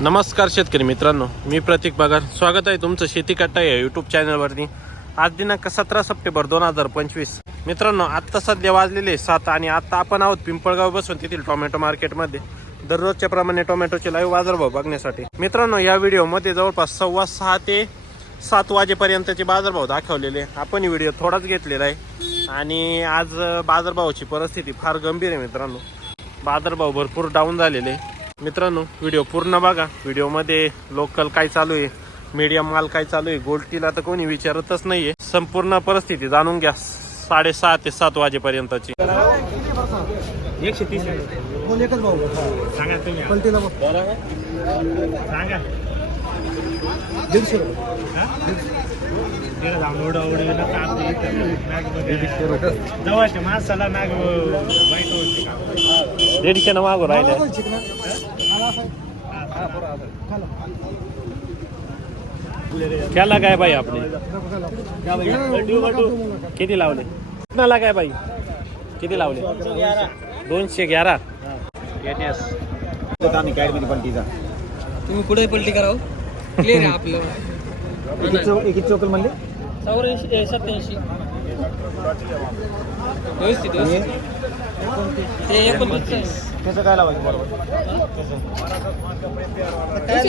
नमस्कार शेतकरी मित्रांनो मी प्रतीक पगार. स्वागत आहे तुमचं शेती कट्टा या यूट्यूब चॅनलवरती आज दिनांक सतरा सप्टेंबर दोन हजार पंचवीस. मित्रांनो आत्ता सध्या वाजलेले सात आणि आत्ता आपण आहोत पिंपळगाव बसून तेथील टोमॅटो मार्केटमध्ये. दररोजच्या प्रमाणे टोमॅटोचे लाईव्ह बाजारभाव बघण्यासाठी. मित्रांनो या व्हिडिओमध्ये जवळपास सव्वा सहा ते सात वाजेपर्यंतचे बाजारभाव दाखवलेले. आपण व्हिडिओ थोडाच घेतलेला आहे. आणि आज बाजारभावाची परिस्थिती फार गंभीर आहे मित्रांनो. बाजारभाव भरपूर डाऊन झालेले. आहे. मित्रांनो व्हिडिओ पूर्ण बघा. व्हिडिओमध्ये लोकल काय चालू आहे? मीडियम माल काय चालू आहे? गोल्टीला तर कोणी विचारतच नाहीये. संपूर्ण परिस्थिती जाणून घ्या. साडेसहा ते सात वाजेपर्यंतची. एकशे तीस. बोल एकच भाऊ. सांगा तुम्ही. पलटीला बघ सांगा. दीडशे. जवळच्या माणसाला नाग वाईट होते का दीडशे न मागू असा आहे. हा. त्याला काय बाई आपले खाला. किती लावले कुणाला काय बाई किती लावले दोनशे ग्यारा येण्यास तुम्ही पुढे पलटी करावं क्लिअर आहे आपलं एक चौकल म्हणले चौऱ्याऐंशी सत्याऐंशी. व्यवस्थित व्यवस्थित. ते एकोणतीस त्याचं काय लावायचं बरोबर?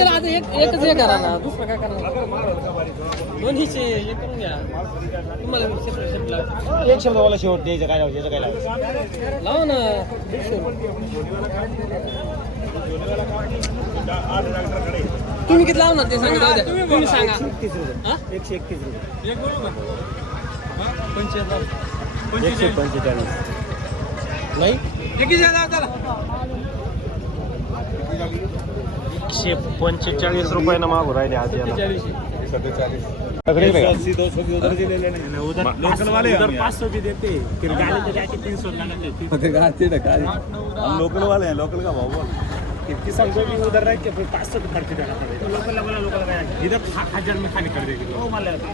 आता एक एकच हे करा ना दुसरं काय करणार? दोन्हीचे हे करून घ्या. तुम्हाला लावा. एक शब्द बोला शेवट द्यायचं काय लावायचं याचं काय लावायचं? लावा ना. तुम्ही किती लावणार ते सांगा. जाऊ द्या तुम्ही सांगा. एकतीस रुपये? एकशे एकतीस रुपये. एकशे पंचेचाळीस. नाही? एकशे पंचेचाळीस. रुपयानं मागू राहिले आज याला. लोकल वाले उधर पाच सौ भी देते. फिर गाड़ी ले जाके तीन सौ लगाते हम लोकल वाले हैं लोकल का भाव बोल किसान को भी उधर रह के फिर पाँच सौ की खर्च देना पड़ेगा। लोकल वाला लोकल इधर हज़ार में खाली कर देगी वो मान लेता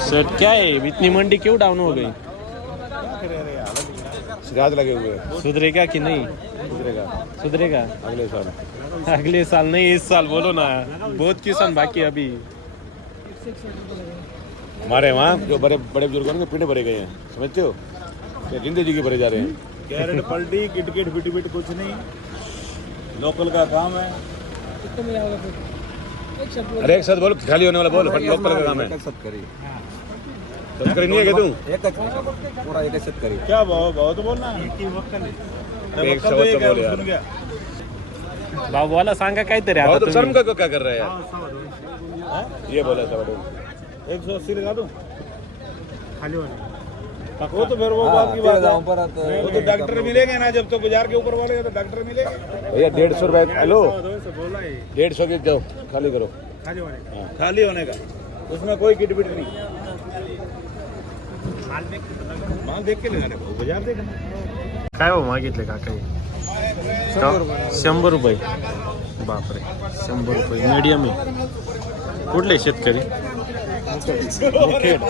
सर क्या है? इतनी मंडी क्यों डाउन हो गई? शिराज लगे हुए। सुधरेगा कि नहीं? गुजरेगा सुधरेगा? अगले साल। अगले साल नहीं इस साल बोलो ना। बहुत किसान बाकी है अभी। हमारे वहाँ जो बड़े बड़े बुज़ुर्ग हैं, उनके पीठे भरे गए हैं समझते हो? ये ज़िंदगी के भरे जा रहे हैं। कैरेट पलटी किट किट फिट फिट कुछ नहीं। लोकल का काम है। एक अरे एक साथ बोलो खाली होने वाला बोल फट लोकल का काम है। शेतकरी नहीं है क्या तू? पुरा एकच शेतकरी क्या भाव भाव तो बोलना एक ही है एक वक्कल तो है, बोले यार। सुन गया। बाबूला सांगा काहीतरी आता तो शर्म का क्या कर रहा है यार? ये बोला सब एक सौ अस्सी लगा दूँ? खाली होने। वो तो फिर वो बात की बात है। वो तो डॉक्टर मिलेंगे ना जब तो बाज़ार के ऊपर वाले तो डॉक्टर मिलेंगे। भैया डेढ़ सौ रुपए हेलो? है डेढ़ सौ की जाओ खाली करो। खाली होने का। खाली होने का। उसमें कोई किट बिट नहीं। माल देख के देख को बाज़ार देखना काय हो मागितले का काही शंभर रुपये. बापरे शंभर रुपये. मीडियम आहे कुठले शेतकरी? मुखेड.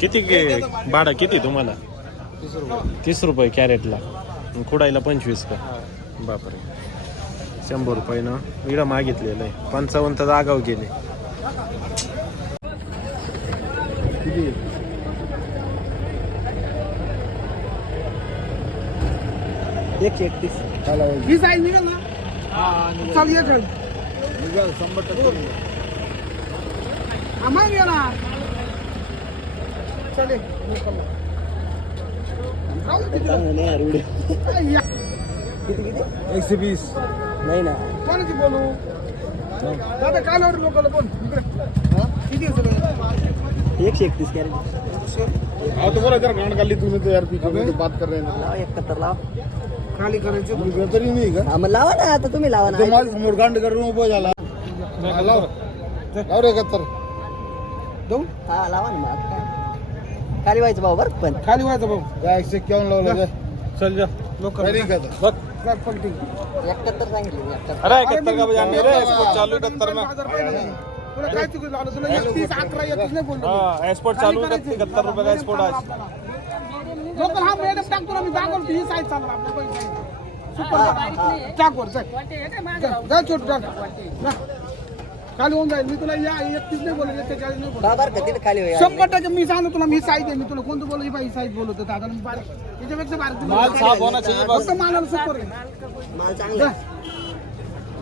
किती गे- भाडं किती तुम्हाला? तीस रुपये कॅरेटला. आणि खुडायला पंचवीस का? बापरे. शंभर रुपयानं इडं मागितलेलं आहे. पंचावन्न तर जागाव गेले. एकशे एकतीस. ही साईज निघाल ना. चाल ये हमारे लिए ना। चले एकशे वीस नाही ना। कोणाची बोलू? दादा काल ऑर्डर लोकांना बोल किती असेल हाँ? एकशे एकतीस कॅरेट हा। तुम्हाला तो जर घाण काढली तुम्ही तर तो यार पिकअप बात कर रहे एकत्र लाव खाली करायची तरी नाही का मग लावा ना तो आता तुम्ही लावा ना। माझ्या समोर गांड करून उभं झाला लाव लाव रे एकत्र देऊ हा लावा ना मग आता काय? खाली व्हायचं भाऊ बरं पण? खाली व्हायचं भाऊ. जा एक से क्यों लो ले चल जा. लोक मैं नहीं कहता पलटी एकाहत्तर सांगितले एकाहत्तर. अरे इकहत्तर का बजान रे एक्सपोर्ट चालू इकहत्तर में. तुला काय चुकीचं झालं? तुला एकतीस अकरा एकतीस नाही बोललो. हाँ एक्सपोर्ट चालू इकहत्तर रुपये का एक्सपोर्ट आज. लोकल हा मॅडम टाकतो ना मी दाखवतो ही साईज चालणार आपल्या पैसे टाक वर चल चल, जा छोटू टाक जा. खाली होऊन जाईल. मी तुला या एकतीस नाही बोलत एक्केचाळीस नाही बोलत. खाली होईल. शंभर टक्के मी सांगतो तुला मी साईज आहे मी तुला कोणतं बोलू? बाई साईज मी बारीक त्याच्यापेक्षा फक्त मालाला सुपर आहे. माल चांगला जा.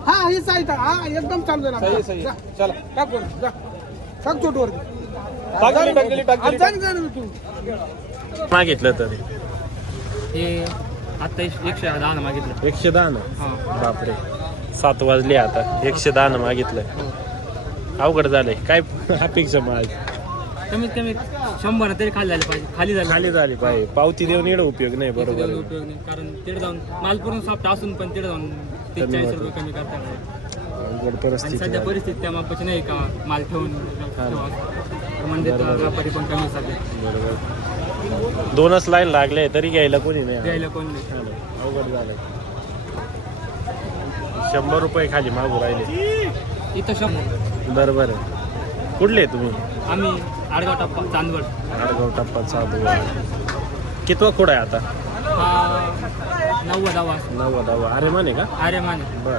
हा ही साईज हा एकदम चालू झाला जा. चला. टाक वर जा. टाक छोटू वर. आज जा ना घरी तू. मागितलं तरी. हे आता एकशे दहा ना मागितलं. एकशे दहा ना? बापरे. सात वाजले आता. एकशे दहा ना मागितलंय अवघड झालंय. काय अपेक्षा माझ कमीत कमी शंभर तरी खाली झाले पाहिजे. खाली झाले. खाली झाली पाहिजे. पावती देऊन येणं उपयोग नाही बरोबर आहे. उपयोग नाही कारण तिथे जाऊन माल पूर्ण सॉफ्ट असून पण तिथे जाऊन ते चाळीस रुपये कमी करता. अवघड आणि परिस्थिती सध्या आहे. परिस्थिती त्या मापाची नाही का? माल ठेवून ठेवा. म्हणजे तो व्यापारी पण कमी सध्या बरोबर दोनच लाईन लागले तरी घ्यायला कोणी नाही. द्यायला कोण नाही. ना, अवघड झालंय. शंभर रुपये खाली मागू राहिले. इथं शंभर. बरोबर आहे. कुठले तुम्ही? आम्ही आडगाव टप्पा चांदवड. आडगाव टप्पा साधू कितवा खोड आहे आता? हा नव्वद आवाज नव्वद दहावा अरे माने का? अरे माने बर.